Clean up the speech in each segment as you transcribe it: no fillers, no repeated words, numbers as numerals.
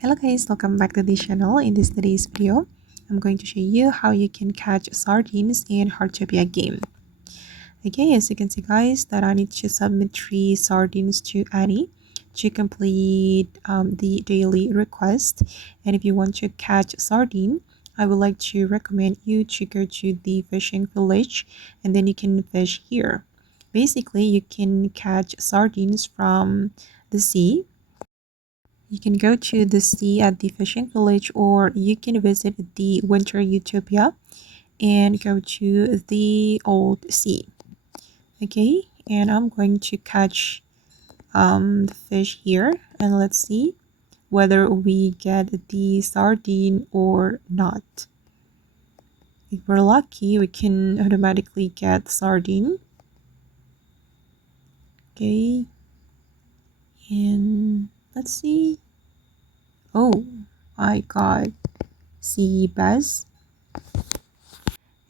Hello guys, welcome back to the channel. In today's video, I'm going to show you how you can catch sardines in Heartopia game. Okay, as you can see guys, that I need to submit 3 sardines to Annie to complete the daily request. And if you want to catch sardine, I would like to recommend you to go to the fishing village and then you can fish here. Basically, you can catch sardines from the sea. You can go to the sea at the fishing village, or you can visit the Winter Utopia and go to the old sea. Okay, and I'm going to catch the fish here, and let's see whether we get the sardine or not. If we're lucky, we can automatically get sardine. Okay, and let's see. Oh, I got sea bass.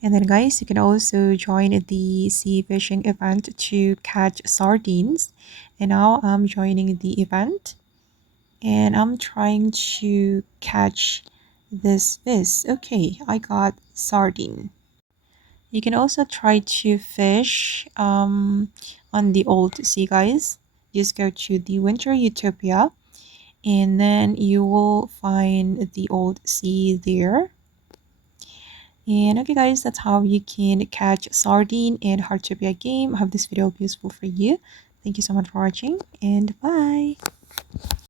And then guys, you can also join the sea fishing event to catch sardines. And now I'm joining the event and I'm trying to catch this fish. Okay, I got sardine. You can also try to fish on the old sea guys. Just go to the Winter Utopia and then you will find the old sea there. And okay guys, that's how you can catch sardine in Heartopia game. I hope this video will be useful for you. Thank you so much for watching and bye.